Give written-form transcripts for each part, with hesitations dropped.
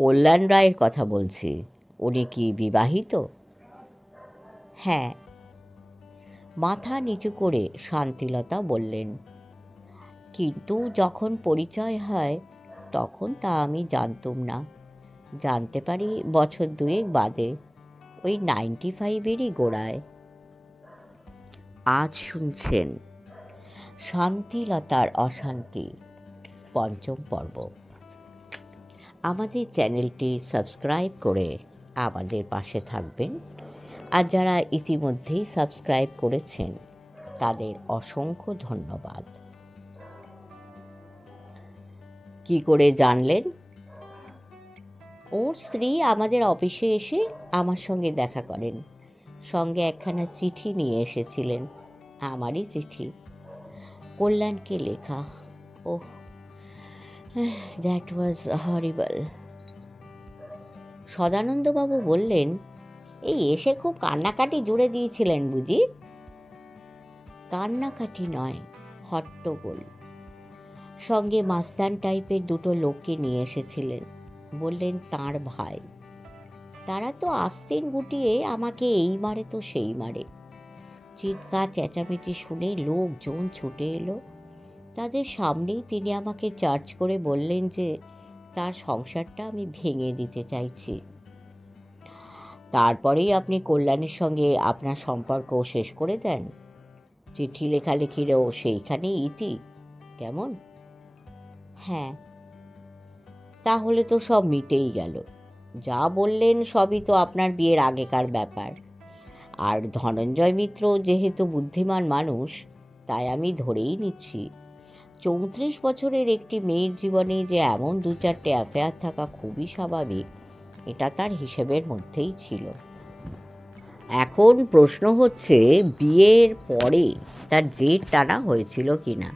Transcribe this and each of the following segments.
কল্যাণ রায়ের কথা বলছি। উনি কি বিবাহিত? হ্যাঁ। মাথা নিচু করে শান্তিলতা বললেন। কিন্তু যখন পরিচয় হয় তখন তা আমি জানতুম না। জানতে পারি বছর দুয়েক বাদে, ওই 95-এরই গোড়ায়। আজ শুনছেন শান্তিলতার অশান্তি, পঞ্চম পর্ব। আমাদের চ্যানেলটি সাবস্ক্রাইব করে আমাদের পাশে থাকবেন, আর যারা ইতিমধ্যেই সাবস্ক্রাইব করেছেন তাদের অসংখ্য ধন্যবাদ। কি করে জানলেন? ওর স্ত্রী আমাদের অফিসে এসে আমার সঙ্গে দেখা করেন। সঙ্গে একখানা চিঠি নিয়ে এসেছিলেন, আমারই চিঠি, কল্যাণকে লেখা। ওহ, দ্যাট ওয়াজ হরিবল। সদানন্দবাবু বললেন, এই এসে খুব কান্নাকাটি জুড়ে দিয়েছিলেন বুঝি? কান্নাকাটি নয়, হট্টগোল। সঙ্গে মাস্তান টাইপের দুটো লোককে নিয়ে এসেছিলেন। বললেন তাঁর ভাই। তারা তো আস্তিন গুটিয়ে আমাকে এই মারে তো সেই মারে। চিৎকার চেঁচামেচি শুনে লোকজন ছুটে এলো। তাদের সামনেই তিনি আমাকে চার্জ করে বললেন যে তার সংসারটা আমি ভেঙে দিতে চাইছি। তারপরেই আপনি কল্যাণের সঙ্গে আপনার সম্পর্ক শেষ করে দেন। চিঠি লেখালেখিরও সেইখানেই ইতি, কেমন? হ্যাঁ। তাহলে তো সব মিটেই গেল। যা বললেন সবই তো আপনার বিয়ের আগেকার ব্যাপার। আর ধনঞ্জয় মিত্র যেহেতু বুদ্ধিমান মানুষ, তাই আমি ধরেই নিচ্ছি 34 বছরের একটি মেয়ের জীবনে যে এমন 2-4টে অ্যাফেয়ার থাকা খুবই স্বাভাবিক, এটা তার হিসেবের মধ্যেই ছিল। এখন প্রশ্ন হচ্ছে, বিয়ের পরে তার জেদ টানা হয়েছিল কিনা।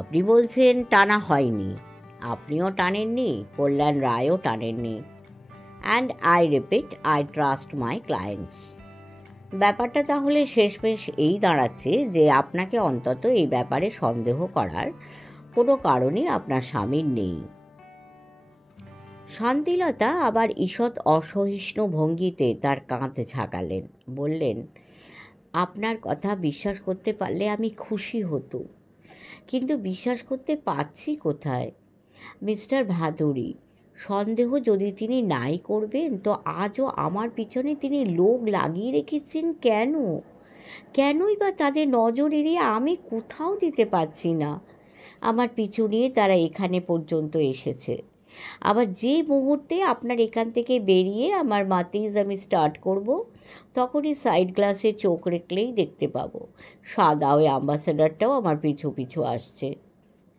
আপনি বলছেন টানা হয়নি, আপনিও টানেননি, কল্যাণ রায়ও টানেননি। And I repeat, I trust my clients. ব্যাপারটা তাহলে শেষমেশ এই দাঁড়াচ্ছে যে আপনাকে অন্তত এই ব্যাপারে সন্দেহ করার কোনো কারণই আপনার স্বামীর নেই। শান্তিলতা আবার ঈষৎ অসহিষ্ণু ভঙ্গিতে তার কাঁধ ঝাঁকালেন। বললেন, আপনার কথা বিশ্বাস করতে পারলে আমি খুশি হতো, কিন্তু বিশ্বাস করতে পারছি কোথায়? মিস্টার ভাদুড়ি, সন্দেহ যদি তিনি নাই করবেন তো আজও আমার পিছনে তিনি লোক লাগিয়ে রেখেছেন কেন? কেনই বা তাদের নজর এড়িয়ে আমি কোথাও যেতে পারছি না? আমার পিছু নিয়ে তারা এখানে পর্যন্ত এসেছে। আবার যে মুহূর্তে আপনার এখান থেকে বেরিয়ে আমার মাতিজ আমি স্টার্ট করব, তখনই সাইড গ্লাসে চোখ রাখলেই দেখতে পাবো সাদা ওই অ্যাম্বাসেডারটাও আমার পিছু পিছু আসছে।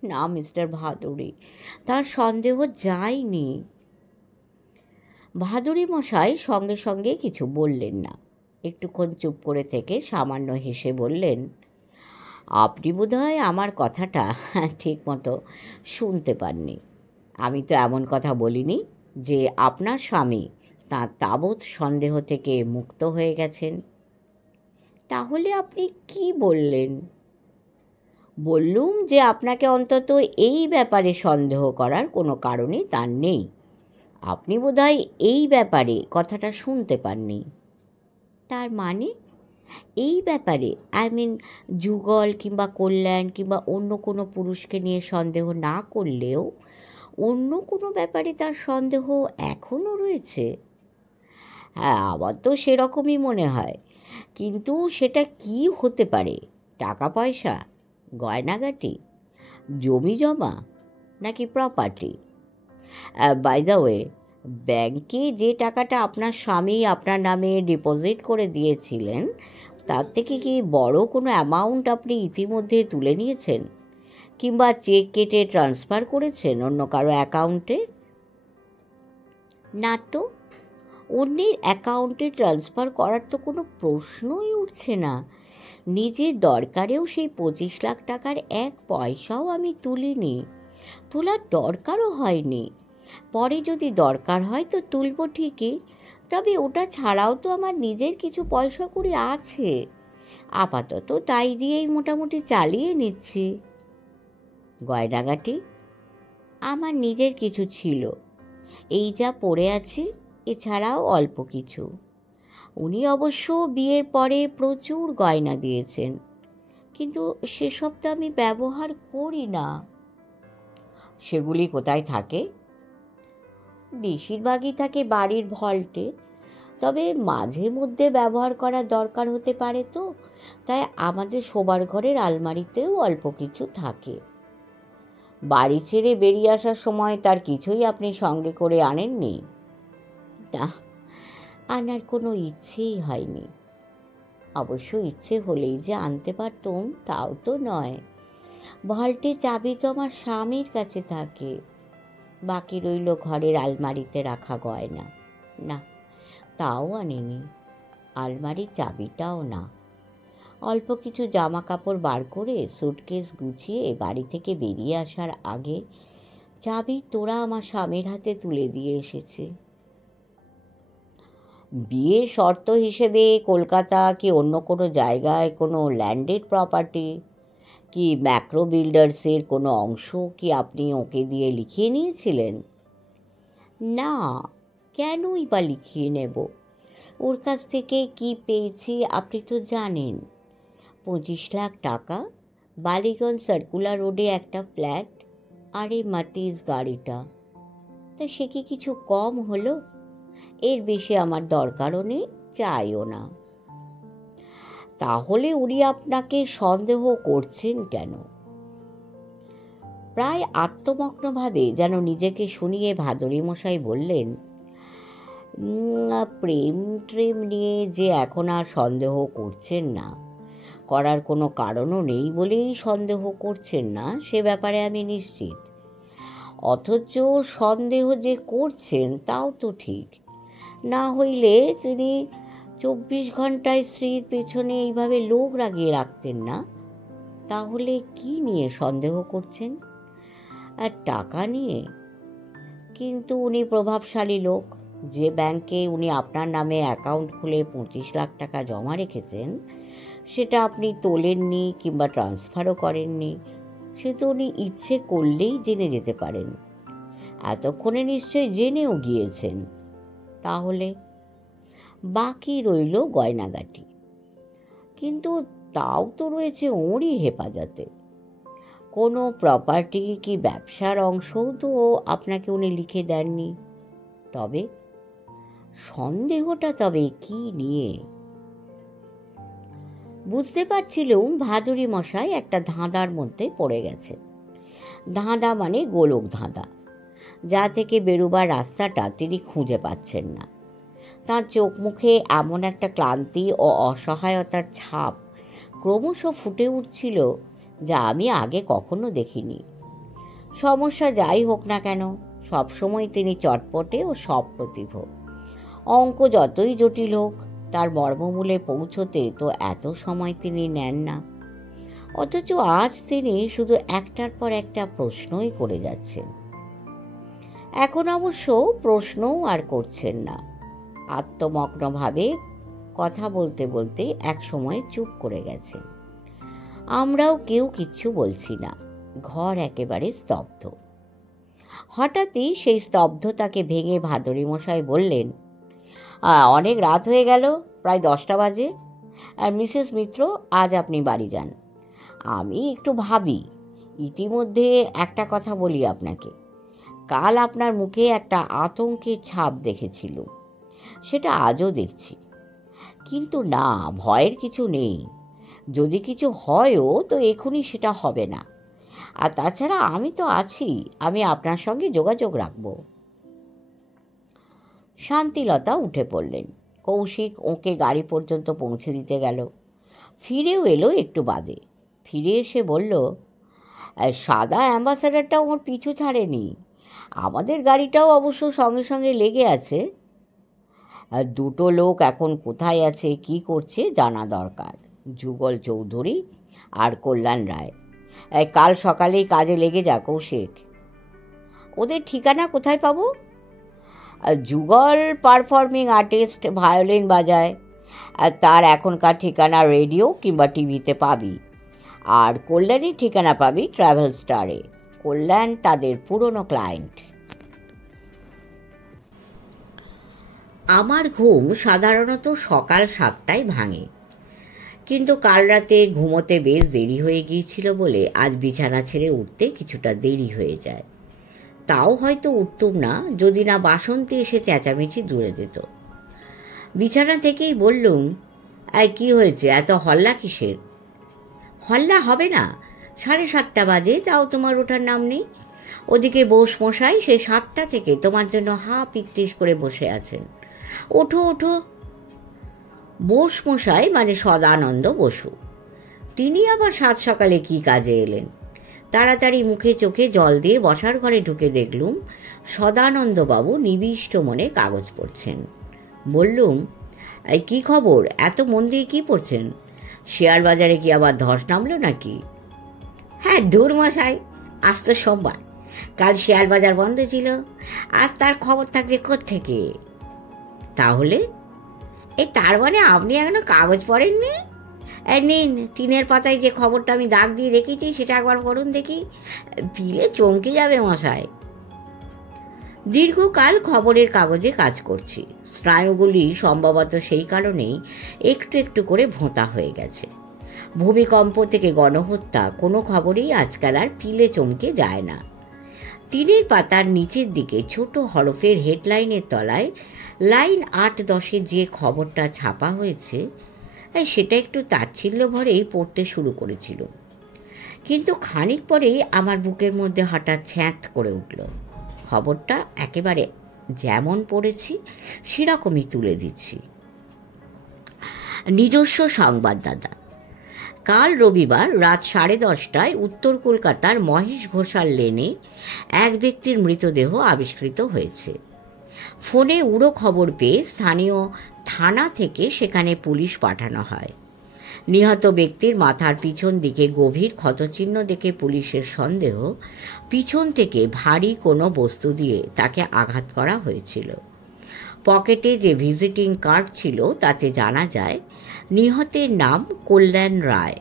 না মিস্টার ভাদুড়ি, তার সন্দেহ যায়নি। ভাদুড়ি মশাই সঙ্গে সঙ্গে কিছু বললেন না। একটুক্ষণ চুপ করে থেকে সামান্য হেসে বললেন, আপনি বোধহয় আমার কথাটা ঠিক মতো শুনতে পাননি। আমি তো এমন কথা বলিনি যে আপনার স্বামী তাঁর তাবৎ সন্দেহ থেকে মুক্ত হয়ে গেছেন। তাহলে আপনি কি বললেন? বললুম যে আপনাকে অন্তত এই ব্যাপারে সন্দেহ করার কোনো কারণই তার নেই। আপনি বোধহয় এই ব্যাপারে কথাটা শুনতে পাননি। তার মানে? এই ব্যাপারে আই মিন, যুগল কিংবা কল্যাণ কিংবা অন্য কোনো পুরুষকে নিয়ে সন্দেহ না করলেও অন্য কোনো ব্যাপারে তার সন্দেহ এখনও রয়েছে? হ্যাঁ, আমার তো সেরকমই মনে হয়। কিন্তু সেটা কি হতে পারে? টাকা পয়সা, গয়নাগাটি, জমি জমা, নাকি প্রপার্টি? বাই দ্য ওয়ে, ব্যাংকে যে টাকাটা আপনার স্বামী আপনার নামে ডিপোজিট করে দিয়েছিলেন, তার থেকে কি বড় কোনো অ্যামাউন্ট আপনি ইতিমধ্যে তুলে নিয়েছেন, কিংবা চেক কেটে ট্রান্সফার করেছেন অন্য কারো অ্যাকাউন্টে? না তো, অন্যের অ্যাকাউন্টে ট্রান্সফার করার তো কোনো প্রশ্নই উঠছে না। নিজের দরকারেও সেই 25 লাখ টাকার এক পয়সাও আমি তুলিনি, তোলার দরকারও হয়নি। পরে যদি দরকার হয় তো তুলব ঠিকই, তবে ওটা ছাড়াও তো আমার নিজের কিছু পয়সা কড়ি আছে। আপাতত তাই দিয়েই মোটামুটি চালিয়ে নিচ্ছি। গয়নাগাটি? আমার নিজের কিছু ছিল, এই যা পড়ে আছে, এছাড়াও অল্প কিছু। উনি অবশ্য বিয়ের পরে প্রচুর গয়না দিয়েছেন, কিন্তু সেসব তো আমি ব্যবহার করি না। সেগুলি কোথায় থাকে? বেশিরভাগই থাকে বাড়ির ভল্টে, তবে মাঝে মধ্যে ব্যবহার করার দরকার হতে পারে, তো তাই আমাদের শোবার ঘরের আলমারিতেও অল্প কিছু থাকে। বাড়ি ছেড়ে বেরিয়ে আসার সময় তার কিছুই আপনি সঙ্গে করে আনেননি? না, আনার কোনো ইচ্ছেই হয়নি। অবশ্য ইচ্ছে হলেই যে আনতে পারতুম তাও তো নয়। ভল্টে চাবি তো আমার স্বামীর কাছে থাকে, বাকি রইল ঘরের আলমারিতে রাখা গয়না। না, তাও আনিনি, আলমারির চাবিটাও না। অল্প কিছু জামা কাপড় বার করে সুটকেস গুছিয়ে বাড়ি থেকে বেরিয়ে আসার আগে চাবি তোরা আমার স্বামীর হাতে তুলে দিয়ে এসেছে। বিয়ের শর্ত হিসেবে কলকাতা কি অন্য কোনো জায়গায় কোনো ল্যান্ডেড প্রপার্টি কি ম্যাক্রো বিল্ডার্সের কোনো অংশ কি আপনি ওকে দিয়ে লিখিয়ে নিয়েছিলেন? না, কেনই বা লিখিয়ে নেব? ওর কাছ থেকে কি পেয়েছি আপনি তো জানেন। 25 লাখ টাকা, বালিগঞ্জ সার্কুলার রোডে একটা ফ্ল্যাট, আর এই মাতিস গাড়িটা। তা সে কি কিছু কম হলো? এর বেশি আমার দরকারও নেই, চাইও না। তাহলে উনি আপনাকে সন্দেহ করছেন কেন? প্রায় আত্মমগ্নভাবে যেন নিজেকে শুনিয়ে ভাদুরী মশাই বললেন, প্রেম ট্রেম নিয়ে যে এখন আর সন্দেহ করছেন না, করার কোনো কারণও নেই বলেই সন্দেহ করছেন না, সে ব্যাপারে আমি নিশ্চিত। অথচ সন্দেহ যে করছেন তাও তো ঠিক না হইলে তিনি 24 ঘন্টায় স্ত্রীর পেছনে এইভাবে লোক লাগিয়ে রাখতেন না। তাহলে কি নিয়ে সন্দেহ করছেন? আর টাকা নিয়ে? কিন্তু উনি প্রভাবশালী লোক। যে ব্যাংকে উনি আপনার নামে অ্যাকাউন্ট খুলে 25 লাখ টাকা জমা রেখেছেন, সেটা আপনি তোলেননি কিংবা ট্রান্সফারও করেননি, সে তো উনি ইচ্ছে করলেই জেনে যেতে পারেন। এতক্ষণে নিশ্চয়ই জেনেও গিয়েছেন। তাহলে বাকি রইল গয়নাগাটি, কিন্তু তাও তো রয়েছে ওরই হেফাজতে। কোনো প্রপার্টি কি ব্যবসার অংশও তো আপনাকে উনি লিখে দেননি। তবে সন্দেহটা তবে কি নিয়ে? বুঝতে পারছিলুম ভাদুরী মশাই একটা ধাঁধার মধ্যে পড়ে গেছে। ধাঁধা মানে গোলক ধাঁধা, যা থেকে বেরোবার রাস্তাটা তিনি খুঁজে পাচ্ছেন না। তাঁর চোখ মুখে এমন একটা ক্লান্তি ও অসহায়তার ছাপ ক্রমশ ফুটে উঠছিল, যা আমি আগে কখনো দেখিনি। সমস্যা যাই হোক না কেন, সবসময় তিনি চটপটে ও সপ্রতিভ। অঙ্ক যতই জটিল হোক, তার মর্মমূলে পৌঁছতে তো এত সময় তিনি নেন না। অথচ আজ তিনি শুধু একটার পর একটা প্রশ্নই করে যাচ্ছেন। এখন অবশ্য প্রশ্নও আর করছেন না, আত্মমগ্নভাবে কথা বলতে বলতে এক সময় চুপ করে গেছেন। আমরাও কেউ কিচ্ছু বলছি না, ঘর একেবারে স্তব্ধ। হঠাৎই সেই স্তব্ধতাকে ভেঙে ভাদুরী মশাই বললেন, অনেক রাত হয়ে গেল, প্রায় 10টা বাজে। আর মিসেস মিত্র, আজ আপনি বাড়ি যান। আমি একটু ভাবি। ইতিমধ্যে একটা কথা বলি আপনাকে, কাল আপনার মুখে একটা আতঙ্কের ছাপ দেখেছিল, সেটা আজও দেখছি। কিন্তু না, ভয়ের কিছু নেই। যদি কিছু হয়ও তো এখনই সেটা হবে না। আর তাছাড়া আমি তো আছি, আমি আপনার সঙ্গে যোগাযোগ রাখব। শান্তিলতা উঠে পড়লেন। কৌশিক ওকে গাড়ি পর্যন্ত পৌঁছে দিতে গেল। ফিরেও এলো একটু বাদে। ফিরে এসে বলল, সাদা অ্যাম্বাসাডারটা ওর পিছু ছাড়েনি। আমাদের গাড়িটাও অবশ্য সঙ্গে সঙ্গে লেগে আছে। দুটো লোক এখন কোথায় আছে, কি করছে জানা দরকার, যুগল চৌধুরী আর কল্যাণ রায়। কাল সকালেই কাজে লেগে যা কৌশিক। ওদের ঠিকানা কোথায় পাবো? যুগল পারফর্মিং আর্টিস্ট, ভায়োলিন বাজায়। তার এখনকার ঠিকানা রেডিও কিংবা টিভিতে পাবি। আর কল্যাণীর ঠিকানা পাবি ট্রাভেল স্টারে। কল্যাণ তাদের পুরনো ক্লায়েন্ট। আমার ঘুম সাধারণত সকাল 7টায় ভাঙে, কিন্তু কাল রাতে ঘুমোতে বেশ দেরি হয়ে গিয়েছিল বলে আজ বিছানা ছেড়ে উঠতে কিছুটা দেরি হয়ে যায়। তাও হয়তো উঠতুম না যদি না বাসন্তী এসে চেঁচামেচি জুড়ে দিত। বিছানা থেকেই বললুম, কি হয়েছে, এত হল্লা কিসের? হল্লা হবে না, 7:30 বাজে, তাও তোমার ওঠার নাম নেই। ওদিকে বোস মশাই সে 7টা থেকে তোমার জন্য হা পিত্তিস করে বসে আছেন। ওঠো ওঠো। বোস মশাই মানে সদানন্দ বসু। তিনি আবার 7 সকালে কি কাজে এলেন? তাড়াতাড়ি মুখে চোখে জল দিয়ে বসার ঘরে ঢুকে দেখলুম সদানন্দবাবু নিবিষ্ট মনে কাগজ পড়ছেন। বললুম, কি খবর, এত মন দিয়ে কি পড়ছেন? শেয়ার বাজারে কি আবার ধস নামলো নাকি? হ্যাঁ, দূর মশাই, আজ তো সোমবার, কাল শেয়ার বাজার বন্ধ ছিল, আজ তার খবর থাকবে কোত্থেকে? তাহলে তার মানে আপনি এখনো কাগজ পড়েননি? নিন, 3-এর পাতায় যে খবরটা আমি দাগ দিয়ে রেখেছি সেটা একবার পড়ুন দেখি, পিলে চমকে যাবে মশাই। দীর্ঘকাল খবরের কাগজে কাজ করছি, স্নায়ুগুলি সম্ভবত সেই কারণেই একটু একটু করে ভোঁতা হয়ে গেছে। ভূমিকম্প থেকে গণহত্যা কোনো খবরেই আজকাল আর পিলে চমকে যায় না। 3-এর পাতার নিচের দিকে ছোট হরফের হেডলাইনের তলায় লাইন 8-10-এ যে খবরটা ছাপা হয়েছে সেটা একটু তাচ্ছিল্য ভরেই পড়তে শুরু করেছিল, কিন্তু খানিক পরেই আমার বুকের মধ্যে হঠাৎ ছ্যাঁত করে উঠল। খবরটা একেবারে যেমন পড়েছি সেরকমই তুলে দিচ্ছি। নিজস্ব সংবাদদাতা। কাল রবিবার রাত 10:30টায় উত্তর কলকাতার মহেশ ঘোষাল লেনে এক ব্যক্তির মৃতদেহ আবিষ্কৃত হয়েছে। ফোনে উড়ো খবর পেয়ে স্থানীয় থানা থেকে সেখানে পুলিশ পাঠানো হয়। নিহত ব্যক্তির মাথার পিছন দিকে গভীর ক্ষতচিহ্ন দেখে পুলিশের সন্দেহ পিছন থেকে ভারী কোনো বস্তু দিয়ে তাকে আঘাত করা হয়েছিল। পকেটে যে ভিজিটিং কার্ড ছিল তাতে জানা যায় নিহতের নাম কল্যাণ রায়,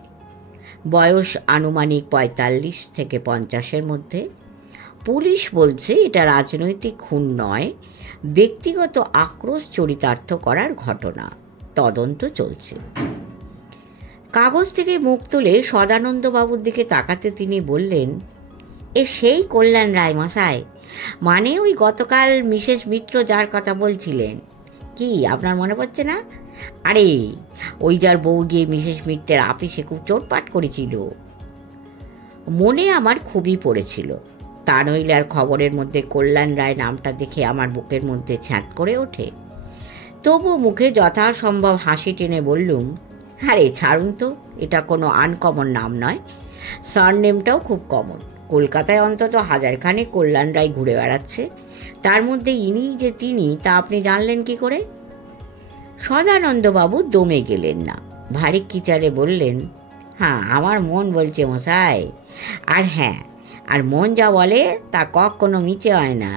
বয়স আনুমানিক 45 থেকে 50-এর মধ্যে। পুলিশ বলছে এটা রাজনৈতিক খুন নয়, ব্যক্তিগত আক্রোশ চরিতার্থ করার ঘটনা। তদন্ত চলছে। কাগজ থেকে মুখ তুলে সদানন্দবাবুর দিকে তাকাতে তিনি বললেন, সেই কল্যাণ রায় মশাই, মানে ওই গতকাল মিসেস মিত্র যার কথা বলছিলেন, কি আপনার মনে পড়ছে না? আরে ওই যার বউ গিয়ে মিসেস মিত্রের আপিসে খুব চোটপাট করেছিল। মনে আমার খুবই পড়েছিল, তা নইলে আর খবরের মধ্যে কল্যাণ রায় নামটা দেখে আমার বুকের মধ্যে ছ্যাঁত করে ওঠে। তবু মুখে যথাসম্ভব হাসি টেনে বললুম, আরে ছাড়ুন তো, এটা কোনো আনকমন নাম নয়, সারনেমটাও খুব কমন। কলকাতায় অন্তত 1000খানেক কল্যাণ রায় ঘুরে বেড়াচ্ছে, তার মধ্যে ইনি যে তিনি তা আপনি জানলেন কি করে? সদানন্দবাবু দমে গেলেন না, ভারী কিচারে বললেন, হ্যাঁ, আমার মন বলছে মশাই, আর হ্যাঁ, আর মন যা বলে তা কখনো মিছে হয় না।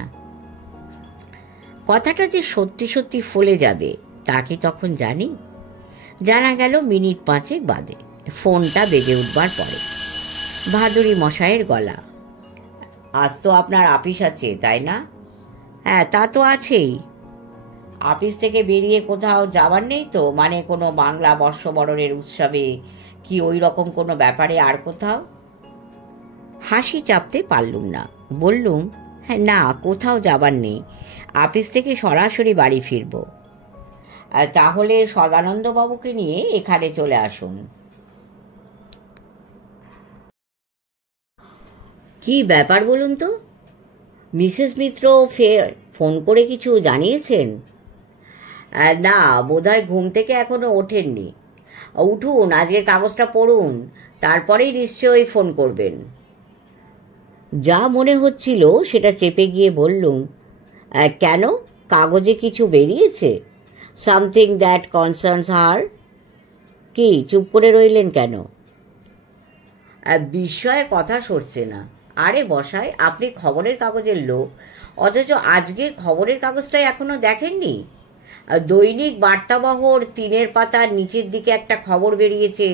কথাটা যে সত্যি সত্যি ফলে যাবে তা কি তখন জানি? জানা গেল মিনিট 5 বাদে। ফোনটা বেজে উঠবার পরে ভাদুরী মশাইয়ের গলা, আজ তো আপনার আপিস আছে তাই না? হ্যাঁ, তা তো আছেই। আপিস থেকে বেরিয়ে কোথাও যাবার নেই তো, মানে কোনো বাংলা বর্ষবরণের উৎসবে কি ওই রকম কোনো ব্যাপারে আর কোথাও? হাসি চাপতে পারলুম না, বললুম, হ্যাঁ না, কোথাও যাবার নেই, আপিস থেকে সরাসরি বাড়ি ফিরব। তাহলে সদানন্দবাবুকে নিয়ে এখানে চলে আসুন। কি ব্যাপার বলুন তো? মিসেস মিত্র ফের ফোন করে কিছু জানিয়েছেন? না, বোধহয় ঘুম থেকে এখনো ওঠেননি। উঠুন, আজকের কাগজটা পড়ুন, তারপরেই নিশ্চয়ই ফোন করবেন। যা মনে হচ্ছিল সেটা চেপে গিয়ে বললুম, কেন, কাগজে কিছু বেরিয়েছে? সামথিং দ্যাট কনসার্নস হার? কি চুপ করে রইলেন কেন? বিস্ময়ে কথা সরছে না। আরে বসাই, আপনি খবরের কাগজের লোক, অথচ আজকের খবরের কাগজটাই এখনো দেখেননি? দৈনিক বার্তাবহর 3-এর পাতার নিচের দিকে একটা খবর বেরিয়েছে,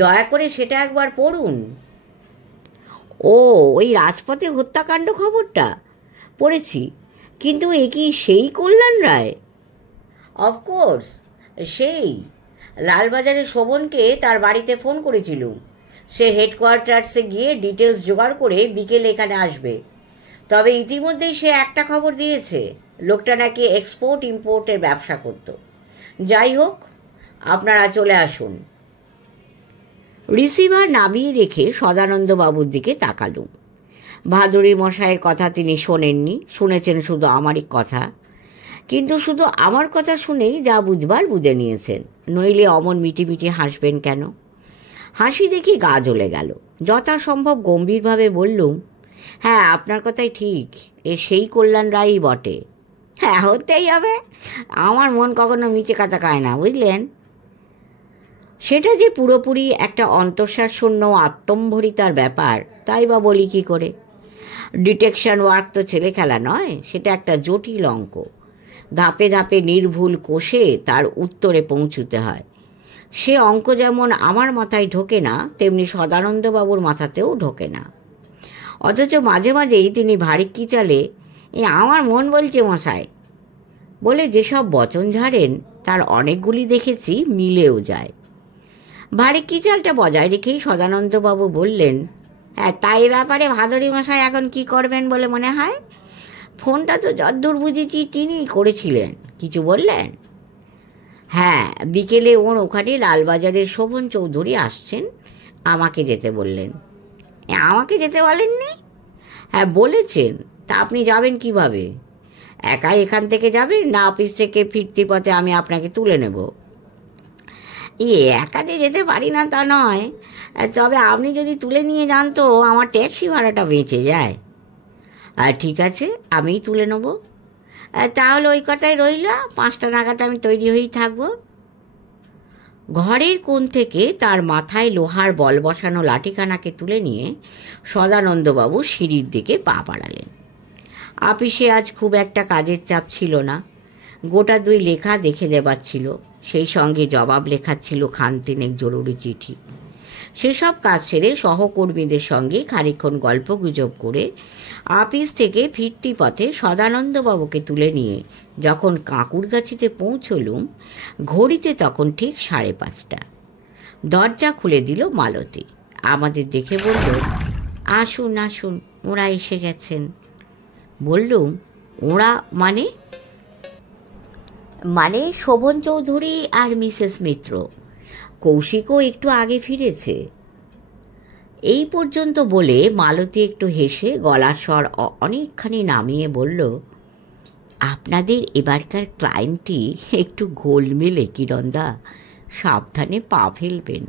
দয়া করে সেটা একবার পড়ুন। ও, ওই রাজপথে হত্যাকাণ্ড খবরটা পড়েছি, কিন্তু এ কি সেই কল্যাণ রায়? অফকোর্স, সেই লালবাজারের শোভনকে তার বাড়িতে ফোন করেছিলুম। সে হেডকোয়ার্টার্সে গিয়ে ডিটেলস জোগাড় করে বিকেলে এখানে আসবে। তবে ইতিমধ্যেই সে একটা খবর দিয়েছে, লোকটা নাকি এক্সপোর্ট ইম্পোর্টের ব্যবসা করত। যাই হোক, আপনারা চলে আসুন। রিসিভার নামিয়ে রেখে সদানন্দবাবুর দিকে তাকালুম। ভাদুরী মশাইয়ের কথা তিনি শোনেননি, শুনেছেন শুধু আমারই কথা। কিন্তু শুধু আমার কথা শুনেই যা বুঝবার বুঝে নিয়েছেন, নইলে অমন মিটিমিটি হাসবেন কেন? হাসি দেখি গা জ্বলে গেল। যথাসম্ভব গম্ভীরভাবে বললুম, হ্যাঁ, আপনার কথাই ঠিক, এ সেই কল্যাণ রায়ই বটে। হ্যাঁ, হতেই হবে, আমার মন কখনো মিচে কথা খায় না, বুঝলেন? সেটা যে পুরোপুরি একটা অন্তঃশ্বাস শূন্য আত্মম্ভরিতার ব্যাপার, তাই বা বলি কি করে? ডিটেকশন ওয়ার্ক তো ছেলে খেলা নয়, সেটা একটা জটিল অঙ্ক। ধাপে ধাপে নির্ভুল কোষে তার উত্তরে পৌঁছতে হয়। সে অঙ্ক যেমন আমার মাথায় ঢোকে না, তেমনি সদানন্দবাবুর মাথাতেও ঢোকে না। অথচ মাঝে মাঝেই তিনি ভারী কি চালে, আমার মন বলছে মশাই বলে যেসব বচন ঝাড়েন, তার অনেকগুলি দেখেছি মিলেও যায়। ভারী কি চালটা বজায় রেখেই সদানন্দবাবু বললেন, হ্যাঁ, তাই ব্যাপারে ভাদুরী মশাই এখন কি করবেন বলে মনে হয়? ফোনটা তো যদ্দূর বুঝেছি তিনিই করেছিলেন, কিছু বললেন? হ্যাঁ, বিকেলে ওর ওখানে লালবাজারের শোভন চৌধুরী আসছেন, আমাকে যেতে বললেন। আমাকে যেতে বলেননি? হ্যাঁ, বলেছেন। তা আপনি যাবেন কিভাবে? একাই এখান থেকে যাবেন, না অফিস থেকে ফিরতি পথে আমি আপনাকে তুলে নেব? একা যে যেতে পারি না তা নয়, তবে আপনি যদি তুলে নিয়ে যান তো আমার ট্যাক্সি ভাড়াটা বেঁচে যায়। ঠিক আছে, আমিই তুলে নেব। তাহলে ওই কথাই রইল, 5টা নাগাদ আমি তৈরি হয়েই থাকবো। ঘরের কোণ থেকে তার মাথায় লোহার বল বসানো লাঠিখানাকে তুলে নিয়ে সদানন্দবাবু সিঁড়ির দিকে পা বাড়ালেন। আপিসে আজ খুব একটা কাজের চাপ ছিল না। গোটা 2 লেখা দেখে দেবার ছিল, সেই সঙ্গে জবাব লেখার ছিল খানতিনেক জরুরি চিঠি। সেসব কাজ সেরে সহকর্মীদের সঙ্গে খানিকক্ষণ গল্পগুজব করে আপিস থেকে ফিরতি পথে সদানন্দবাবুকে তুলে নিয়ে যখন কাঁকুরগাছিতে পৌঁছলুম, ঘড়িতে তখন ঠিক 5:30। দরজা খুলে দিল মালতী। আমাদের দেখে বলল, আসুন আসুন, ওরা এসে গেছেন। বললুম, ওরা মানে? মানে শোভন চৌধুরী আর মিসেস মিত্র। কৌশিকও একটু আগে ফিরেছে। এই পর্যন্ত বলে মালতী একটু হেসে গলার স্বর অনেকখানি নামিয়ে বলল, আপনাদের এবারকার ক্লায়েন্টটি একটু গোলমেলে কিরণদা, সাবধানে পা ফেলবেন।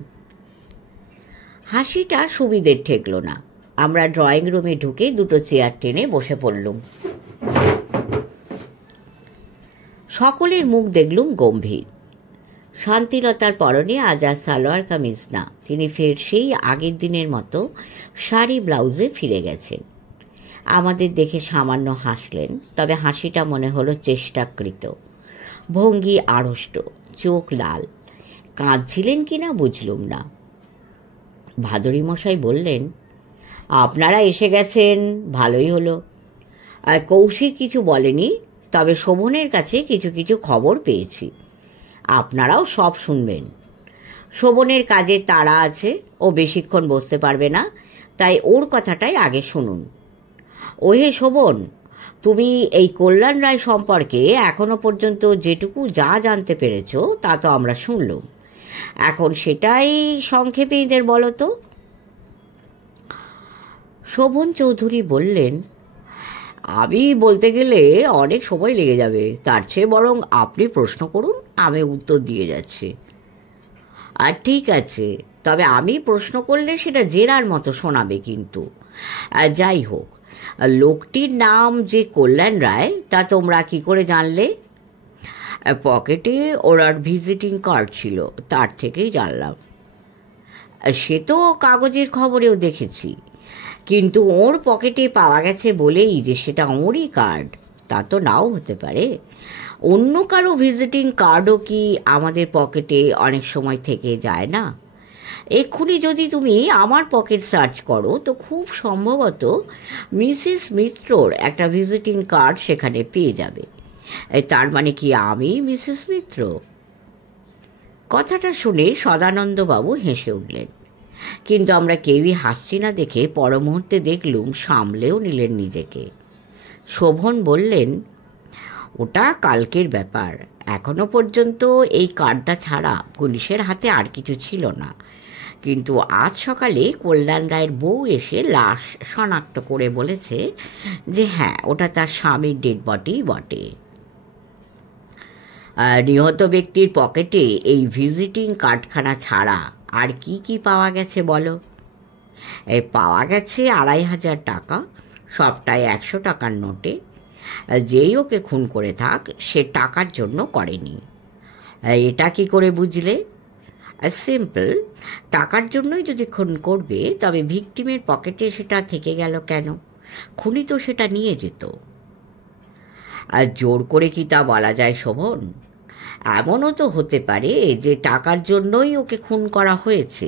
হাসিটা সুবিধের ঠেকল না। আমরা ড্রয়িং রুমে ঢুকে 2টো চেয়ার টেনে বসে পড়লুম। সকলের মুখ দেখলুম গম্ভীর। শান্তিলতার পরনে আজ আর সালোয়ার কামিজ না, তিনি ফের সেই আগের দিনের মতো শাড়ি ব্লাউজে ফিরে গেছেন। আমাদের দেখে সামান্য হাসলেন, তবে হাসিটা মনে হলো চেষ্টাকৃত। ভঙ্গি আড়ষ্ট, চোখ লাল। কাঁদছিলেন কিনা বুঝলুম না। ভাদুরী মশাই বললেন, আপনারা এসে গেছেন, ভালোই হলো। আর কৌশিক কিছু বলেনি, তবে শোভনের কাছে কিছু কিছু খবর পেয়েছি। আপনারাও সব শুনবেন। শোভনের কাজে তাড়া আছে, ও বেশিক্ষণ বসতে পারবে না, তাই ওর কথাটাই আগে শুনুন। ওহে শোভন, তুমি এই কল্যাণ রায় সম্পর্কে এখনো পর্যন্ত যেটুকু যা জানতে পেরেছ তা তো আমরা শুনলুম। এখন সেটাই সংক্ষেপে এদের বলো তো। শোভন চৌধুরী বললেন, আমি বলতে গেলে অনেক সময় লেগে যাবে, তার চেয়ে বরং আপনি প্রশ্ন করুন, আমি উত্তর দিয়ে যাচ্ছি। আর ঠিক আছে, তবে আমি প্রশ্ন করলে সেটা জেরার মতো শোনাবে কিন্তু। যাই হোক, লোকটির নাম যে কল্যাণ রায়, তা তোমরা কি করে জানলে? পকেটে ওনার ভিজিটিং কার্ড ছিল, তার থেকেই জানলাম। সে তো কাগজের খবরেও দেখেছি, কিন্তু ওর পকেটে পাওয়া গেছে বলেই যে সেটা ওরই কার্ড তা তো নাও হতে পারে। অন্য কারো ভিজিটিং কার্ডও কি আমাদের পকেটে অনেক সময় থেকে যায় না? এক্ষুনি যদি তুমি আমার পকেট সার্চ করো তো খুব সম্ভবত মিসেস মিত্রর একটা ভিজিটিং কার্ড সেখানে পেয়ে যাবে। তার মানে কি আমি মিসেস মিত্র? কথাটা শুনে সদানন্দবাবু হেসে উঠলেন, কিন্তু আমরা কেউই হাসছি না দেখে পর মুহূর্তে দেখলুম সামলেও নিলেন নিজেকে। শোভন বললেন, ওটা কালকের ব্যাপার। এখনো পর্যন্ত এই কার্ডটা ছাড়া পুলিশের হাতে আর কিছু ছিল না, কিন্তু আজ সকালে কল্যাণ রায়ের বউ এসে লাশ শনাক্ত করে বলেছে যে হ্যাঁ, ওটা তার স্বামীর ডেড বডি বটে। নিহত ব্যক্তির পকেটে এই ভিজিটিং কার্ডখানা ছাড়া আর কি কি পাওয়া গেছে বলো? পাওয়া গেছে 2,500 টাকা, সবটাই 100 টাকার নোটে। যেই ওকে খুন করে থাক, সে টাকার জন্য করেনি। এটা কি করে বুঝলে? সিম্পল, টাকার জন্যই যদি খুন করবে তবে ভিকটিমের পকেটে সেটা থেকে গেল কেন? খুনি তো সেটা নিয়ে যেত। আর জোর করে কি তা বলা যায় শোভন? এমনও তো হতে পারে যে টাকার জন্যই ওকে খুন করা হয়েছে,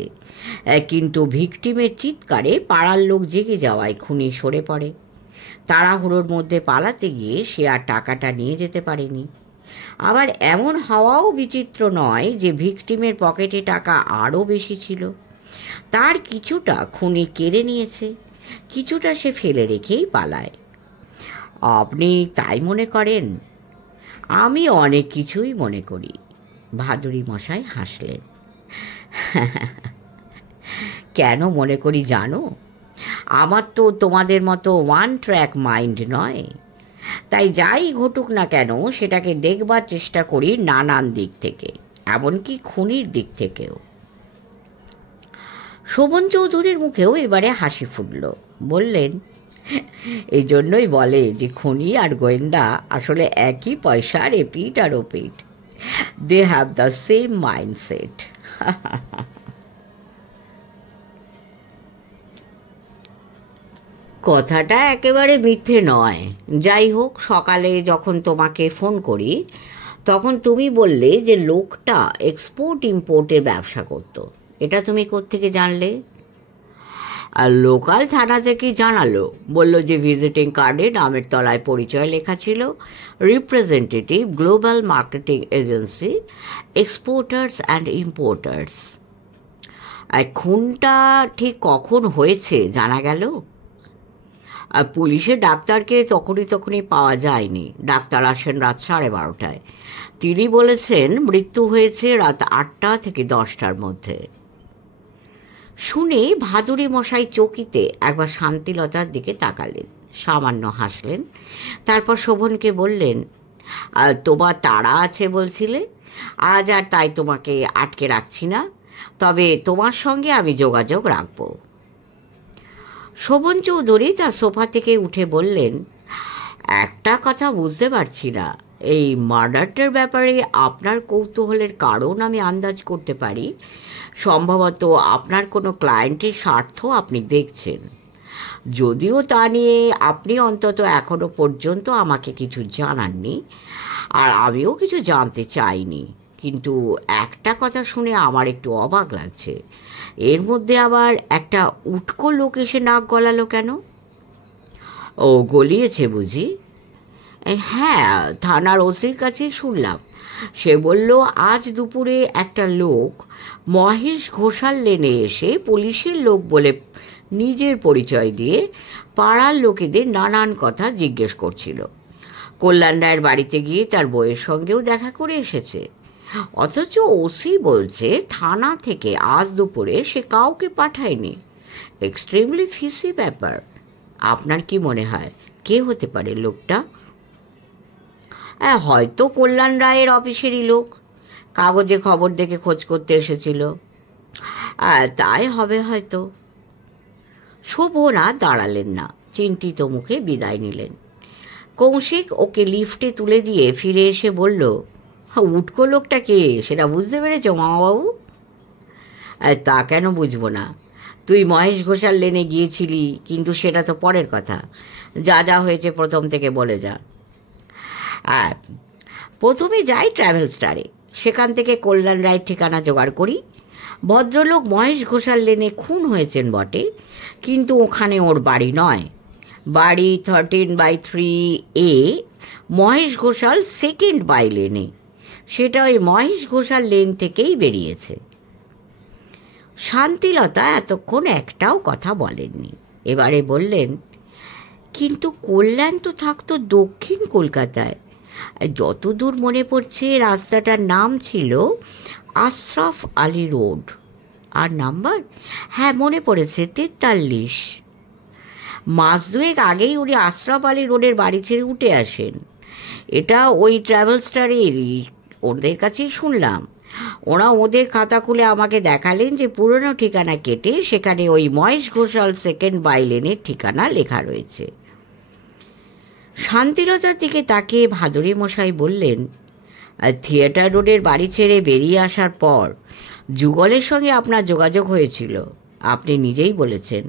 কিন্তু ভিকটিমের চিৎকারে পাড়ার লোক জেগে যাওয়ায় খুনি সরে পড়ে। তাড়াহুড়োর মধ্যে পালাতে গিয়ে সে আর টাকাটা নিয়ে যেতে পারেনি। আবার এমন হওয়াও বিচিত্র নয় যে ভিকটিমের পকেটে টাকা আরও বেশি ছিল। তার কিছুটা খুনি কেড়ে নিয়েছে, কিছুটা সে ফেলে রেখেই পালায়। আপনি তাই মনে করেন? আমি অনেক কিছুই মনে করি। ভাদুরী মশাই হাসলেন। কেন মনে করি জানো? আমার তো তোমাদের মতো ওয়ান ট্র্যাক মাইন্ড নয়, তাই যাই ঘটুক না কেন সেটাকে দেখবার চেষ্টা করি নানান দিক থেকে, এমনকি খুনির দিক থেকেও। শোভন চৌধুরীর মুখেও এবারে হাসি ফুটল। বললেন, এই জন্যই বলে যে খুনি আর গোয়েন্দা আসলে একই পয়সার এপিট আর ওপিট। They have the same mindset. কথাটা একেবারে মিথ্যে নয়। যাই হোক, সকালে যখন তোমাকে ফোন করি তখন তুমি বললে যে লোকটা এক্সপোর্ট ইম্পোর্টের ব্যবসা করত। এটা তুমি কোত্থেকে জানলে? আর লোকাল থানা থেকে জানালো, বলল যে ভিজিটিং কার্ডে নামের তলায় পরিচয় লেখা ছিল representative global marketing agency exporters and importers. আর খুনটা ঠিক কখন হয়েছে জানা গেল? আর পুলিশের ডাক্তারকে তখনই পাওয়া যায়নি। ডাক্তার আসেন রাত 12:30টায়। তিনি বলেছেন মৃত্যু হয়েছে রাত 8টা থেকে 10টার মধ্যে। শুনে ভাদুরী মশাই চকিতে একবার শান্তিলতার দিকে তাকালেন, সামান্য হাসলেন। তারপর শোভনকে বললেন, তোমার তাড়া আছে বলছিলে, আজ আর তাই তোমাকে আটকে রাখছি না, তবে তোমার সঙ্গে আমি যোগাযোগ রাখব। শোভন চৌধুরী তার সোফা থেকে উঠে বললেন, একটা কথা বুঝতে পারছি না, এই মার্ডারটার ব্যাপারে আপনার কৌতূহলের কারণ আমি আন্দাজ করতে পারি। সম্ভবত আপনার কোনো ক্লায়েন্টের স্বার্থ আপনি দেখছেন, যদিও তা নিয়ে আপনি অন্তত এখনো পর্যন্ত আমাকে কিছু জানাননি, আর আমিও কিছু জানতে চাইনি। কিন্তু একটা কথা শুনে আমার একটু অবাক লাগছে, এর মধ্যে আবার একটা উটকো লোক এসে নাক গলালো কেন? ও গলিয়েছে বুঝি? হ্যাঁ, থানার ওসির কাছে শুনলাম। সে বলল আজ দুপুরে একটা লোক মহেশ ঘোষাল লেনে এসে পুলিশের লোক বলে নিজের পরিচয় দিয়ে পাড়ার লোকেদের নানান কথা জিজ্ঞেস করছিল। কল্যাণ রায়ের বাড়িতে গিয়ে তার বউয়ের সঙ্গেও দেখা করে এসেছে। অথচ ওসি বলছে থানা থেকে আজ দুপুরে সে কাউকে পাঠায়নি। এক্সট্রিমলি ফিসি ব্যাপার। আপনার কি মনে হয় কে হতে পারে লোকটা? হয়তো কল্যাণ রায়ের অফিসেরই লোক, কাগজে খবর দেখে খোঁজ করতে এসেছিল। তাই হবে হয়তো। শোভন আর দাঁড়ালেন না, চিন্তিত মুখে বিদায় নিলেন। কৌশিক ওকে লিফটে তুলে দিয়ে ফিরে এসে বলল, উটকো লোকটা কে সেটা বুঝতে পেরেছ মামাবাবু? তা কেন বুঝবো না? তুই মহেশ ঘোষাল লেনে গিয়েছিলি, কিন্তু সেটা তো পরের কথা। যা যা হয়েছে প্রথম থেকে বলে যা। প্রথমে যাই ট্রাভেল স্টারে, সেখান থেকে কল্যাণ রায়ের ঠিকানা জোগাড় করি। ভদ্রলোক মহেশ ঘোষাল লেনে খুন হয়েছেন বটে, কিন্তু ওখানে ওর বাড়ি নয়। বাড়ি 13/3A Mahesh Ghoshal second by লেনে, সেটা ওই মহেশ ঘোষাল লেন থেকেই বেরিয়েছে। শান্তিলতা এতক্ষণ একটাও কথা বলেননি। এবারে বললেন, কিন্তু কল্যাণ তো থাকতো দক্ষিণ কলকাতায়। যতদূর মনে পড়ছে রাস্তাটার নাম ছিল আশরাফ আলী রোড। আর নাম্বার? হ্যাঁ, মনে পড়েছে, 43। মাস দুয়েক আগেই উনি আশরাফ আলী রোডের বাড়ি ছেড়ে উঠে আসেন। এটা ওই ট্রাভেল স্টারেরই, ওদের কাছেই শুনলাম। ওরা ওদের খাতা খুলে আমাকে দেখালেন যে পুরনো ঠিকানা কেটে সেখানে ওই মহেশ ঘোষাল সেকেন্ড বাই লেনের ঠিকানা লেখা রয়েছে। শান্তিলতার দিকে তাকিয়ে ভাদুরী মশাই বললেন, থিয়েটার রোডের বাড়ি ছেড়ে বেরিয়ে আসার পর যুগলের সঙ্গে আপনার যোগাযোগ হয়েছিল, আপনি নিজেই বলেছেন।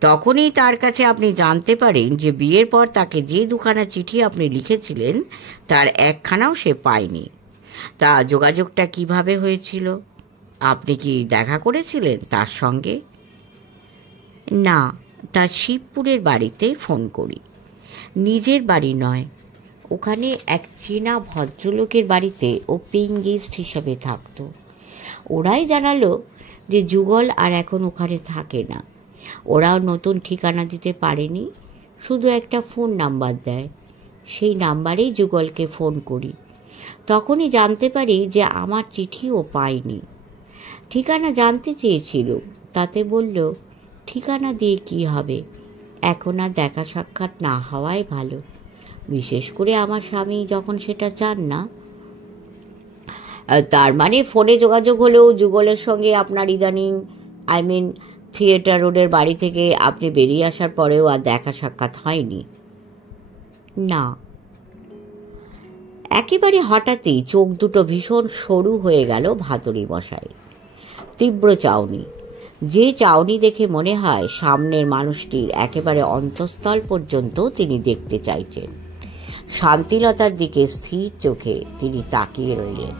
তখনই তার কাছে আপনি জানতে পারেন যে বিয়ের পর তাকে যে দুখানা চিঠি আপনি লিখেছিলেন তার একখানাও সে পায়নি। তা যোগাযোগটা কিভাবে হয়েছিল? আপনি কি দেখা করেছিলেন তার সঙ্গে? না, তার শিবপুরের বাড়িতে ফোন করি। নিজের বাড়ি নয়, ওখানে এক চীনা ভদ্রলোকের বাড়িতে ও পেইং গেস্ট হিসাবে থাকতো। ওরাই জানালো যে যুগল আর এখন ওখানে থাকে না। ওরাও নতুন ঠিকানা দিতে পারেনি, শুধু একটা ফোন নাম্বার দেয়। সেই নাম্বারেই যুগলকে ফোন করি। তখনই জানতে পারি যে আমার চিঠিও পাইনি। ঠিকানা জানতে চেয়েছিল, তাতে বলল ঠিকানা দিয়ে কি হবে, এখন আর দেখা সাক্ষাৎ না হওয়াই ভালো, বিশেষ করে আমার স্বামী যখন সেটা চান না। তার মানে ফোনে যোগাযোগ হলেও যুগলের সঙ্গে আপনার ইদানিং, থিয়েটার রোডের বাড়ি থেকে আপনি বেরিয়ে আসার পরেও আর দেখা সাক্ষাৎ হয়নি? না। একেবারে হঠাৎই চোখ দুটো ভীষণ সরু হয়ে গেল ভাদুরী মশাই। তীব্র চাউনি, যে চাউনি দেখে মনে হয় সামনের মানুষটির একেবারে অন্তঃস্থল পর্যন্ত তিনি দেখতে চাইছেন। শান্তিলতার দিকে স্থির চোখে তিনি তাকিয়ে রইলেন।